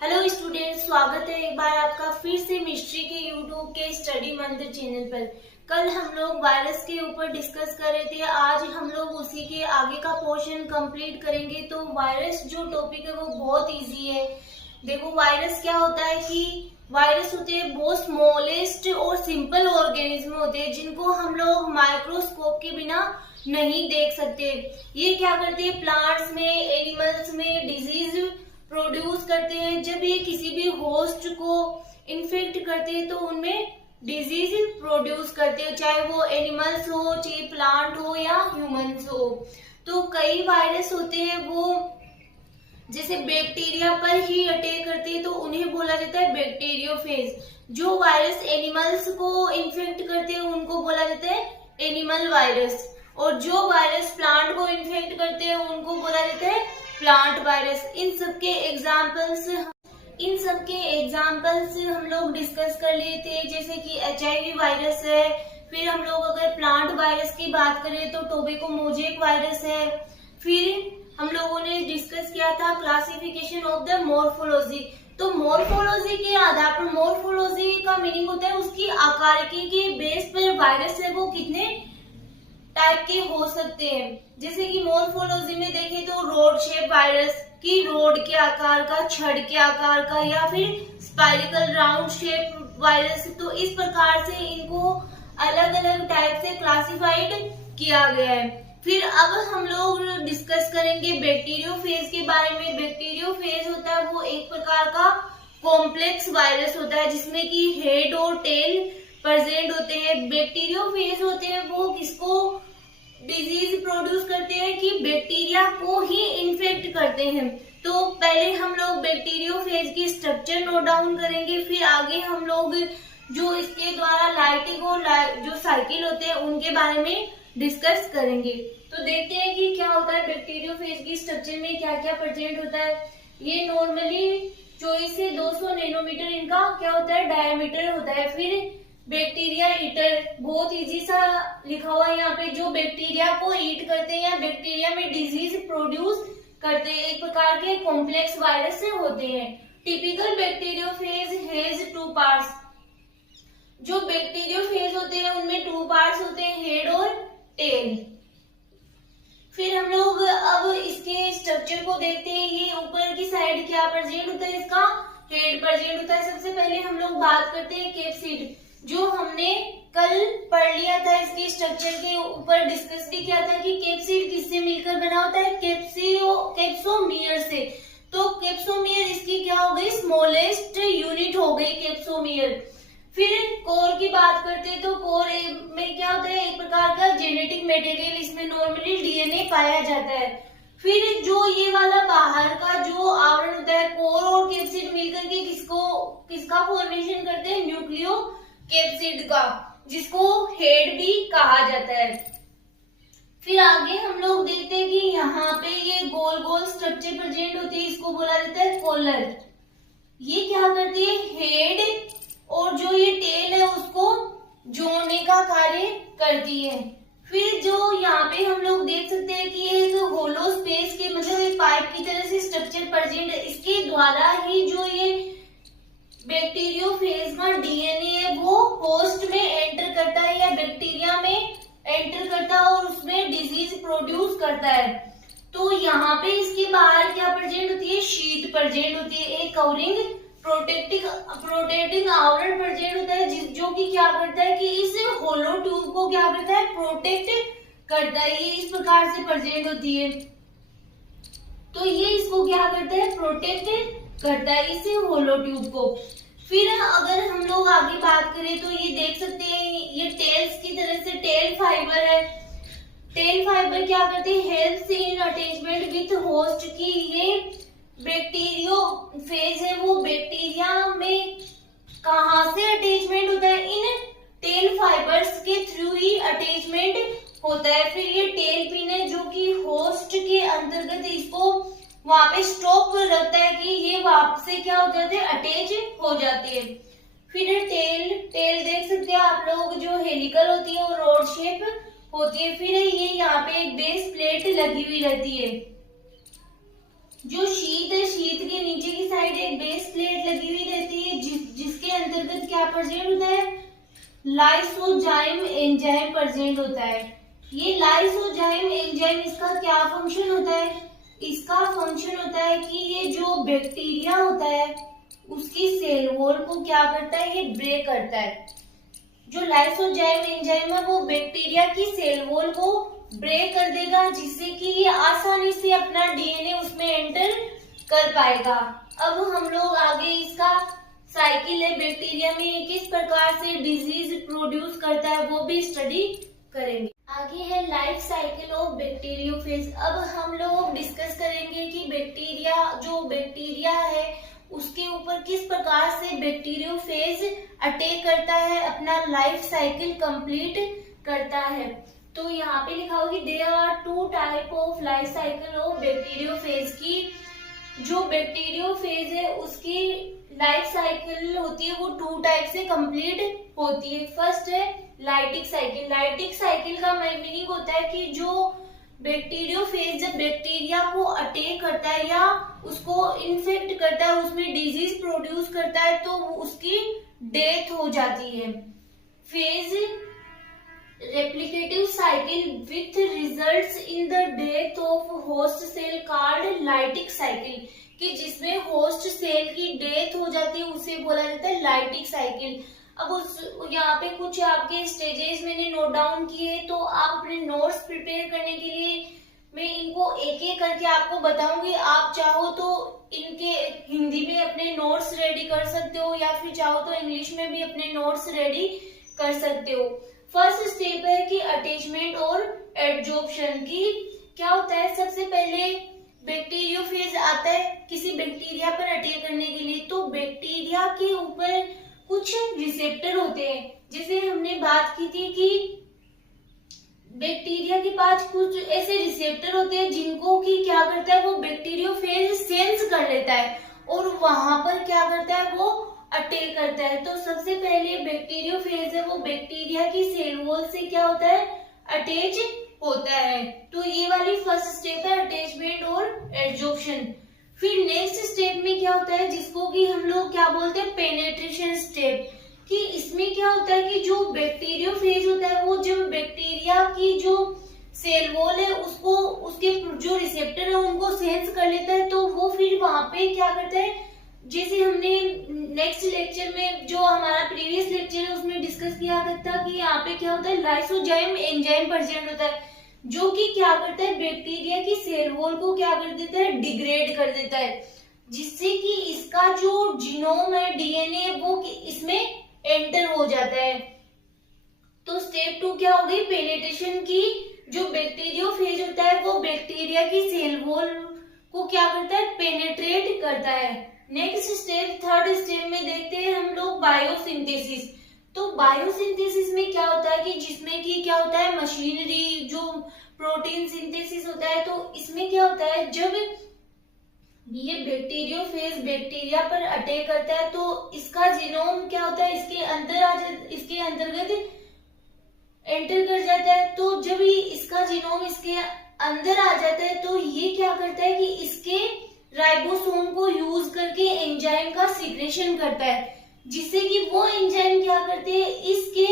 Hello students, स्वागत है एक बार आपका फिर से मिस्ट्री के यूट्यूब के स्टडी मंत्र चैनल पर। कल हम लोग वायरस के ऊपर डिस्कस कर रहे थे। आज हम लोग उसी के आगे का पोर्शन कंप्लीट करेंगे। तो वायरस जो टॉपिक है वो बहुत इजी है। देखो, वायरस क्या होता है कि वायरस होते हैं बहुत स्मॉलेस्ट और सिंपल ऑर्गेनिज्म होते हैं जिनको हम लोग माइक्रोस्कोप के बिना नहीं देख सकते। ये क्या करते हैं, प्लांट्स में, एनिमल्स में डिजीज प्रोड्यूस करते हैं। जब ये किसी भी होस्ट को इन्फेक्ट करते हैं तो उनमें डिजीज प्रोड्यूस करते हैं, चाहे वो एनिमल्स हो, चाहे प्लांट हो या ह्यूमंस हो। तो कई वायरस होते हैं वो जैसे बैक्टीरिया पर ही अटैक करते हैं तो उन्हें बोला जाता है बैक्टीरियोफेज। जो वायरस एनिमल्स को इन्फेक्ट करते हैं उनको बोला जाता है एनिमल वायरस, और जो वायरस प्लांट को इन्फेक्ट करते हैं उनको बोला जाता है प्लांट वायरस। इन सबके एग्जाम्पल्स हम लोग डिस्कस कर लिए थे, जैसे कि HIV वायरस है। फिर हम लोग अगर प्लांट वायरस की बात करें तो टोबैको मोज़ेक वायरस है। फिर हम लोगों ने डिस्कस किया था क्लासिफिकेशन ऑफ द मॉर्फोलॉजी। तो मॉर्फोलॉजी के आधार पर, मॉर्फोलॉजी का मीनिंग होता है उसकी आकारिकी के बेस पर वायरस है वो कितने टाइप के हो सकते हैं। जैसे कि मॉर्फोलॉजी में देखें तो रोड शेप वायरस की रोड के आकार का, छड़ के आकार का, या फिर स्पाइरिकल राउंड शेप वायरस। तो इस प्रकार से इनको अलग अलग टाइप से क्लासिफाइड किया गया है। फिर अब हम लोग डिस्कस करेंगे बैक्टीरियोफेज के बारे में। बैक्टीरियोफेज होता है वो एक प्रकार का कॉम्प्लेक्स वायरस होता है जिसमें कि हेड और टेल प्रेजेंट होते हैं। बैक्टीरियोफेज होते हैं वो किसको डिजीज प्रोड्यूस करते हैं कि बैक्टीरिया को ही इन्फेक्ट करते हैं। तो पहले हम लोग बैक्टीरियोफेज की स्ट्रक्चर नोट डाउन करेंगे, फिर आगे हम लोग जो इसके द्वारा लाइटिंग और जो साइकिल होते हैं उनके बारे में डिस्कस करेंगे। तो देखते हैं कि क्या होता है बैक्टीरियोफेज की स्ट्रक्चर में क्या क्या प्रेजेंट होता है। ये नॉर्मली 24 से 200 नैनोमीटर इनका क्या होता है, डायमीटर होता है। फिर बैक्टीरिया ईटर, बहुत इजी सा लिखा हुआ है यहाँ पे, जो बैक्टीरिया को ईट करते हैं या बैक्टीरिया में डिजीज प्रोड्यूस करते हैं, एक प्रकार के कॉम्प्लेक्स वायरस से होते हैं। Typical bacteriophage has 2 parts. जो बैक्टीरियोफेज होते हैं उनमें 2 पार्ट्स होते हैं, हेड और टेल। फिर हम लोग अब इसके स्ट्रक्चर को देखते हैं। ये ऊपर की साइड क्या प्रेजेंट होता है, इसका हेड प्रेजेंट होता है। सबसे पहले हम लोग बात करते हैं कैप्सिड, जो हमने कल पढ़ लिया था। इसके स्ट्रक्चर के ऊपर डिस्कस भी किया था कि कैप्सिड किससे मिलकर बना होता है, कैप्सोमियर से। तो कैप्सोमियर इसकी क्या हो गई, स्मॉलेस्ट यूनिट हो गई कैप्सोमियर। फिर कोर की बात करते हैं तो कोर में क्या होता है, एक प्रकार का जेनेटिक मटेरियल, इसमें नॉर्मली DNA पाया जाता है। फिर जो ये वाला बाहर का जो आवरण होता है, कोर और कैप्सिड मिलकर के किसका फॉर्मेशन करते हैं, न्यूक्लियो कैप्सिड का, जिसको हेड भी कहा जाता है। फिर आगे हम लोग देखते हैं कि यहाँ पे ये गोल गोल स्ट्रक्चर प्रेजेंट होती है, इसको बोला जाता है कॉलर। ये क्या करती है, हेड और जो ये टेल है उसको जोड़ने का कार्य करती है। फिर जो यहाँ पे हम लोग देख सकते हैं कि एक होलो स्पेस के, मतलब एक पाइप की तरह से स्ट्रक्चर प्रेजेंट है। इसके द्वारा ही जो ये बैक्टीरियोफेज का DNA है वो होस्ट में एंटर करता है या बैक्टीरिया में एंटर करता है और उसमें डिजीज प्रोड्यूस करता है। तो यहाँ पे इसके बाहर क्या प्रेजेंट होती है, शीट प्रेजेंट होती है, एक कवरिंग प्रोटेक्टिंग आवरण प्रेजेंट होता है, जो कि क्या करता है कि इस होलो ट्यूब को क्या करता है, प्रोटेक्ट करता है। ये इस प्रकार से प्रेजेंट होती है। तो ये इसको क्या करता है, प्रोटेक्ट करता है इस होलो ट्यूब को। फिर अगर हम लोग आगे बात करें तो ये देख सकते हैं, ये टेल्स की तरह से टेल फाइबर है। टेल फाइबर क्या करते हैं, helps in attachment with host की। ये बैक्टीरियोफेज है वो बैक्टीरिया में कहाँ से अटैचमेंट होता है, इन टेल फाइबर्स के थ्रू ही अटैचमेंट होता है। फिर ये टेल पिन है जो कि होस्ट के अंतर्गत इसको वहां पे स्टॉप रखता है कि ये वहां से क्या हो जाते हैं, अटैच हो जाते हैं। फिर टेल देख सकते हैं आप लोग, जो हेलिकल होती है वो रोड शेप होती है। फिर ये यहाँ पे एक बेस प्लेट लगी हुई रहती है। जो शीट है, शीट के नीचे की साइड एक बेस प्लेट लगी हुई रहती है, जिसके अंतर्गत क्या प्रेजेंट होता है, लाइसोजाइम एंजाइम प्रेजेंट होता है। ये लाइसोजाइम एंजाइम, इसका क्या फंक्शन होता है, इसका फंक्शन होता है कि ये जो बैक्टीरिया होता है उसकी सेल वॉल को क्या करता है, ये ब्रेक करता है। जो लाइसोजाइम एंजाइम है वो बैक्टीरिया की सेल वॉल को ब्रेक कर देगा, जिससे कि ये आसानी से अपना डीएनए उसमें एंटर कर पाएगा। अब हम लोग आगे इसका साइकिल है बैक्टीरिया में किस प्रकार से डिजीज प्रोड्यूस करता है वो भी स्टडी करेंगे। आगे है लाइफ साइकिल ऑफ बैक्टीरियोफेज। अब हम लोग डिस्कस करेंगे कि बैक्टीरिया है उसके ऊपर किस प्रकार से बैक्टीरियोफेज अटैक करता है, अपना लाइफ साइकिल कंप्लीट करता है। तो यहाँ पे लिखा होगा कि there are two type of life cycle of bacteriophage की जो बैक्टीरियोफेज है उसकी लाइफ साइकिल होती है वो टू टाइप से कंप्लीट होती है। फर्स्ट है लाइटिक साइकिल। लाइटिक साइकिल का मीनिंग होता है कि जो बैक्टीरियोफेज जब बैक्टीरिया को अटैक करता है या उसको इन्फेक्ट करता है, उसमें डिजीज प्रोड्यूस करता है, तो उसकी डेथ हो जाती है। Phage replicative cycle with results in the death of host cell called lytic cycle, कि जिसमें होस्ट सेल की डेथ हो जाती है उसे बोला जाता है लाइटिक साइकिल। अब यहाँ पे कुछ आपके स्टेजेस मैंने नोट डाउन किए, तो आप अपने नोट्स प्रिपेयर करने के लिए मैं इनको एक एक करके आपको बताऊंगी। आप चाहो तो इनके हिंदी में अपने नोट्स रेडी कर सकते हो या फिर चाहो तो इंग्लिश में भी अपने नोट्स रेडी कर सकते हो। फर्स्ट स्टेप है कि अटैचमेंट और एडजॉर्प्शन की क्या होता है। सबसे पहले बैक्टीरियोफेज आता है किसी बैक्टीरिया पर अटैक करने के लिए, तो बैक्टीरिया के ऊपर कुछ रिसेप्टर होते हैं। जैसे हमने बात की थी कि बैक्टीरिया के पास कुछ ऐसे रिसेप्टर होते हैं जिनको कि क्या करता है वो बैक्टीरियोफेज सेंस कर लेता है और वहां पर क्या करता है वो अटैक करता है। तो सबसे पहले बैक्टीरियोफेज है वो बैक्टीरिया की सेल वॉल से क्या होता है अटैच होता है। तो ये वाली फर्स्ट स्टेप है अटैचमेंट और एडजॉर्प्शन। फिर नेक्स्ट स्टेप में क्या होता है जिसको कि हम लोग क्या बोलते हैं पेनेट्रेशन स्टेप, कि इसमें क्या होता है कि जो बैक्टीरियोफेज होता है वो जब बैक्टीरिया की जो सेल वॉल है उसको उसके जो रिसेप्टर है उनको सेंस कर लेता है, तो वो फिर वहां पे क्या करता है, जैसे हमने नेक्स्ट लेक्चर में जो हमारा प्रीवियस लेक्चर है उसमें डिस्कस किया था कि यहाँ पे क्या होता है लाइसोजाइम एंजाइम प्रेजेंट होता है जो कि क्या करता है बैक्टीरिया की सेल वॉल को क्या कर देता है डिग्रेड कर देता है, जिससे कि इसका जो जीनोम है डीएनए वो इसमें एंटर हो जाता है। तो स्टेप 2 क्या हो गई पेनिट्रेशन की। जो बैक्टीरियोफेज होता है वो बैक्टीरिया की सेल वॉल को क्या करता है पेनिट्रेट करता है। नेक्स्ट स्टेप थर्ड स्टेप में देखते हैं हम लोग बायोसिंथेसिस। तो बायोसिंथेसिस में क्या होता है कि जिसमें कि क्या होता है मशीनरी जो प्रोटीन सिंथेसिस होता है, तो इसमें क्या होता है जब ये बैक्टीरियोफेज बैक्टीरिया पर अटैक करता है तो इसका जीनोम क्या होता है इसके अंतर्गत एंटर कर जाता है। तो जब ये इसका जीनोम इसके अंदर आ जाता है तो ये क्या करता है कि इसके राइबोसोम को यूज करके एंजाइम का सीक्रेशन करता है, जिससे कि वो एंजाइम क्या करते हैं इसके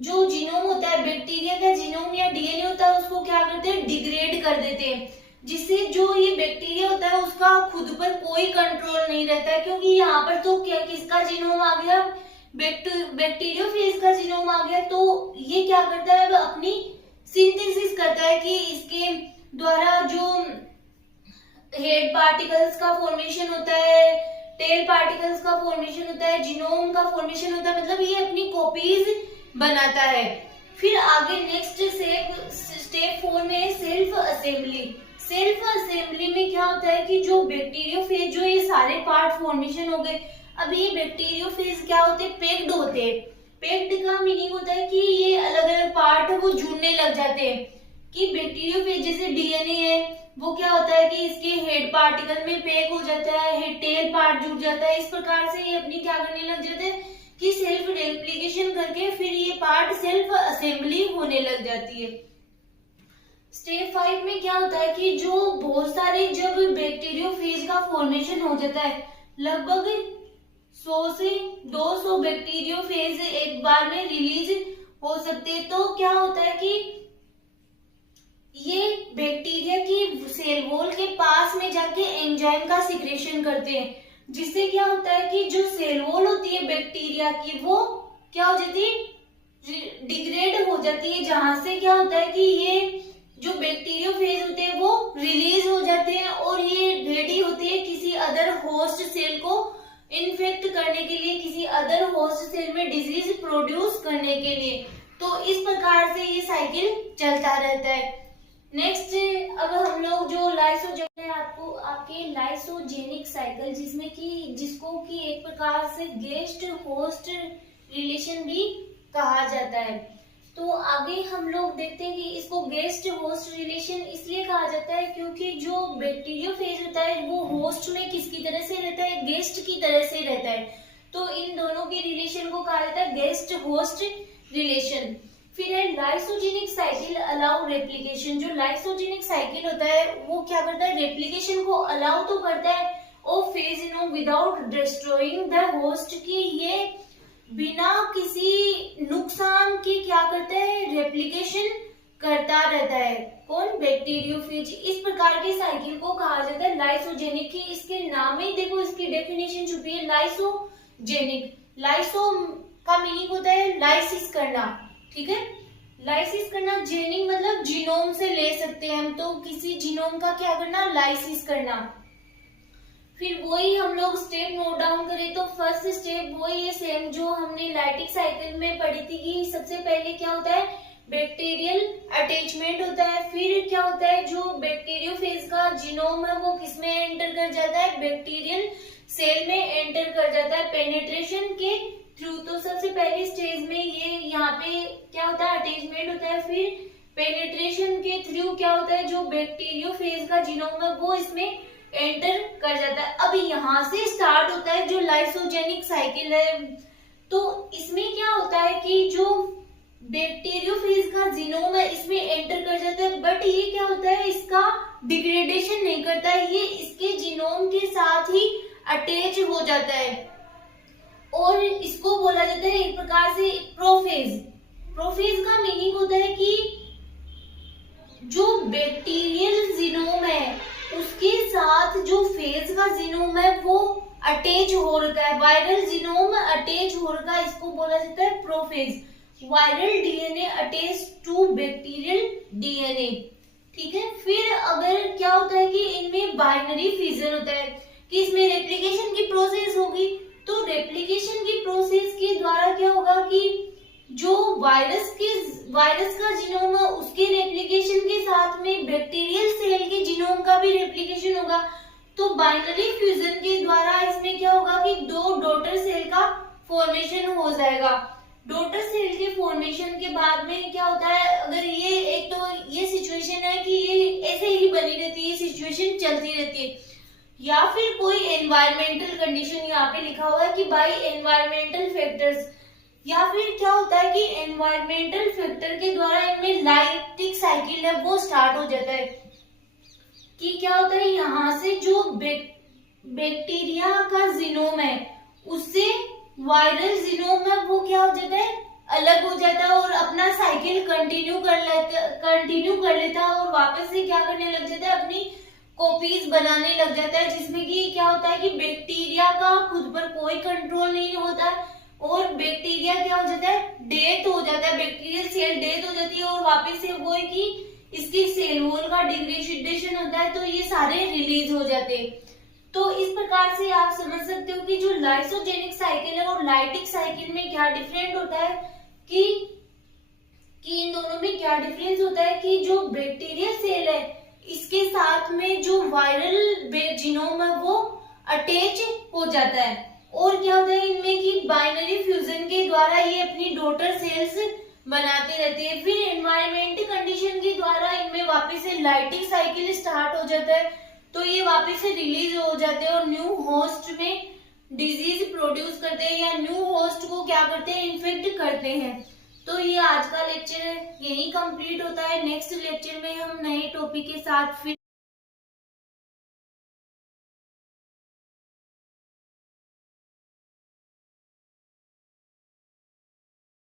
जो जीनोम होता है बैक्टीरिया का जीनोम या डीएनए होता है उसको क्या करते हैं डिग्रेड कर देते हैं, जिससे जो ये बैक्टीरिया होता है उसका खुद पर कोई कंट्रोल नहीं रहता है। क्योंकि यहाँ पर तो क्या किसका जीनोम आ गया बैक्टीरियोफेज का जीनोम आ गया, तो ये क्या करता है अपनी सिंथेसिस करता है कि इसके द्वारा जो हेड पार्टिकल्स का फॉर्मेशन होता है, टेल पार्टिकल्स का फॉर्मेशन होता है, जीनोम का फॉर्मेशन होता है, मतलब ये अपनी कॉपीज बनाता है। फिर आगे नेक्स्ट स्टेप 4 में सेल्फ असेंबली। सेल्फ असेंबली में क्या होता है कि जो बैक्टीरियोफेज जो ये सारे पार्ट फॉर्मेशन हो गए, अब ये बैक्टीरियोफेज क्या होते हैं पेक्ड होते हैं। पेक्ड का मीनिंग होता है कि ये अलग अलग पार्ट वो जुड़ने लग जाते हैं, कि बैक्टीरियोफेज जैसे डीएनए है वो क्या होता है कि इसके हेड पार्टिकल में पैक हो जाता है, टेल पार्ट जुड़ जाता है, इस प्रकार से ये अपनी क्या करने लग जाते हैं कि सेल्फ रेप्लिकेशन करके फिर ये पार्ट सेल्फ असेंबली होने लग जाती है। स्टेप 5 में क्या होता है कि जो बहुत सारे जब बैक्टीरियोफेज का फॉर्मेशन हो जाता है, लगभग 100 से 200 बैक्टीरियोफेज एक बार में रिलीज हो सकते हैं। तो क्या होता है कि ये बैक्टीरिया की सेल वॉल के पास में जाके एंजाइम का सिक्रेशन करते हैं, जिससे क्या होता है कि जो सेल वॉल होती है बैक्टीरिया की वो क्या हो जाती है, डिग्रेड हो जाती है, जहां से क्या होता है कि ये जो बैक्टीरियोफेज होते हैं वो रिलीज हो जाते हैं और ये रेडी होते हैं किसी अदर होस्ट सेल को इन्फेक्ट करने के लिए, किसी अदर होस्ट सेल में डिजीज प्रोड्यूस करने के लिए। तो इस प्रकार से ये साइकिल चलता रहता है। नेक्स्ट अब हम लोग जो आपको आपके लाइसोजेनिक साइकिल, जिसमें कि जिसको कि एक प्रकार से गेस्ट होस्ट रिलेशन भी कहा जाता है। तो आगे हम लोग देखते हैं कि इसको गेस्ट होस्ट रिलेशन इसलिए कहा जाता है क्योंकि जो बैक्टीरियोफेज होता है वो होस्ट में किसकी तरह से रहता है, गेस्ट की तरह से रहता है। तो इन दोनों के रिलेशन को कहा जाता है गेस्ट होस्ट रिलेशन। फिर है लाइसोजेनिक साइकिल अलाउ रेप्लिकेशन। जो लाइसोजेनिक साइकिल होता है वो क्या करता है, रेप्लिकेशन को अलाउ तो करता है और phase without destroying the host, की ये बिना किसी नुकसान के क्या करता है, रेप्लिकेशन करता रहता है। कौन, बैक्टीरियोफेज। इस प्रकार की साइकिल को कहा जाता है लाइसोजेनिक। की इसके नाम में देखो इसकी डेफिनेशन छुपी है, लाइसोजेनिक। लाइसो का मीनिंग होता है लाइसिस करना, ठीक है, लाइसिस करना। जेनिक मतलब जीनोम से ले सकते हैं हम, तो किसी जीनोम का क्या करना, लाइसिस करना। फिर वही हम लोग स्टेप नोट डाउन करें तो फर्स्ट स्टेप वही है सेम जो हमने लाइटिक साइकिल में पढ़ी थी कि सबसे पहले क्या होता है, बैक्टीरियल अटैचमेंट होता है। फिर क्या होता है, जो बैक्टीरियोफेज का जीनोम है वो किसमें एंटर कर जाता है, बैक्टीरियल सेल में एंटर कर जाता है पेनिट्रेशन के थ्रू। तो सबसे पहले स्टेज में ये यहाँ पे क्या होता है, अटैचमेंट होता है। फिर पेनिट्रेशन के थ्रू क्या होता है, जो बैक्टीरियोफेज का जीनोम है वो इसमें एंटर कर जाता है। अब यहाँ से स्टार्ट होता है जो लाइसोजेनिक साइकिल है। तो इसमें क्या होता है कि जो बैक्टीरियोफेज का जीनोम है इसमें एंटर कर जाता है, बट ये क्या होता है, इसका डिग्रेडेशन नहीं करता है, ये इसके जीनोम के साथ ही अटैच हो जाता है और इसको बोला जाता है एक प्रकार से प्रोफेज। प्रोफेज का मीनिंग होता है कि जो बैक्टीरियल जीनोम है उसके साथ जो फेज का जीनोम है वो अटैच हो रखा है, वायरल जीनोम अटैच हो रखा है, इसको बोला जाता है prophage. Viral DNA attach to bacterial DNA, ठीक है। फिर अगर क्या होता है कि इनमें बाइनरी फ्यूजन होता है कि इसमें रेप्लिकेशन की प्रोसेस होगी, तो रेप्लिकेशन की प्रोसेस के द्वारा क्या होगा कि जो वायरस का जीनोम है उसके रेप्लिकेशन के साथ में बैक्टीरियल सेल के जीनोम का भी रेप्लिकेशन होगा। तो बाइनरी फ्यूजन के द्वारा इसमें क्या होगा कि दो डॉटर सेल का फॉर्मेशन हो जाएगा। डॉटर सेल के फॉर्मेशन के बाद में क्या होता है, अगर ये एक तो ये सिचुएशन है कि ये ऐसे ही बनी रहती है, सिचुएशन चलती रहती है, या फिर कोई एनवायरमेंटल कंडीशन यहाँ पे लिखा हुआ है कि बाय एनवायरमेंटल फैक्टर्स, या फिर क्या होता है कि एनवायरमेंटल फैक्टर के द्वारा इनमें लाइटिक साइकिल है वो स्टार्ट हो जाता है। कि क्या होता है, यहाँ से जो बैक्टीरिया का जीनोम है उससे वायरल जीनोम है वो क्या हो जाता है, अलग हो जाता है और अपना साइकिल कंटिन्यू कर लेता है और वापस से क्या करने लग जाता है, अपनी कॉपीज बनाने लग जाता है, जिसमें कि क्या होता है कि बैक्टीरिया का खुद पर कोई कंट्रोल नहीं होता और बैक्टीरिया क्या हो जाता है, डेथ हो जाता है, बैक्टीरियल सेल डेथ हो जाती है और वापस से वो है कि इसकी सेल वॉल का डिग्रेडेशन होता है, तो ये सारे रिलीज हो जाते हैं। तो इस प्रकार से आप समझ सकते हो कि जो लाइसोजेनिक साइकिल है और लाइटिक साइकिल में क्या डिफरेंट होता है कि इन दोनों में क्या डिफरेंस होता है कि जो बैक्टीरियल सेल है इसके साथ में जो वायरल जीनोम है वो अटैच हो जाता है और क्या होता है इनमें कि बाइनरी फ्यूजन के द्वारा ये अपनी डॉटर सेल्स बनाते रहते हैं। फिर एनवायरमेंट कंडीशन के द्वारा इनमें वापस से लाइटिक साइकिल स्टार्ट हो जाता है, तो ये वापस से रिलीज हो जाते हैं और न्यू होस्ट में डिजीज प्रोड्यूस करते हैं या न्यू होस्ट को क्या करते हैं, इन्फेक्ट करते हैं। तो ये आज का लेक्चर यही कंप्लीट होता है। नेक्स्ट लेक्चर में हम नए टॉपिक के साथ फिर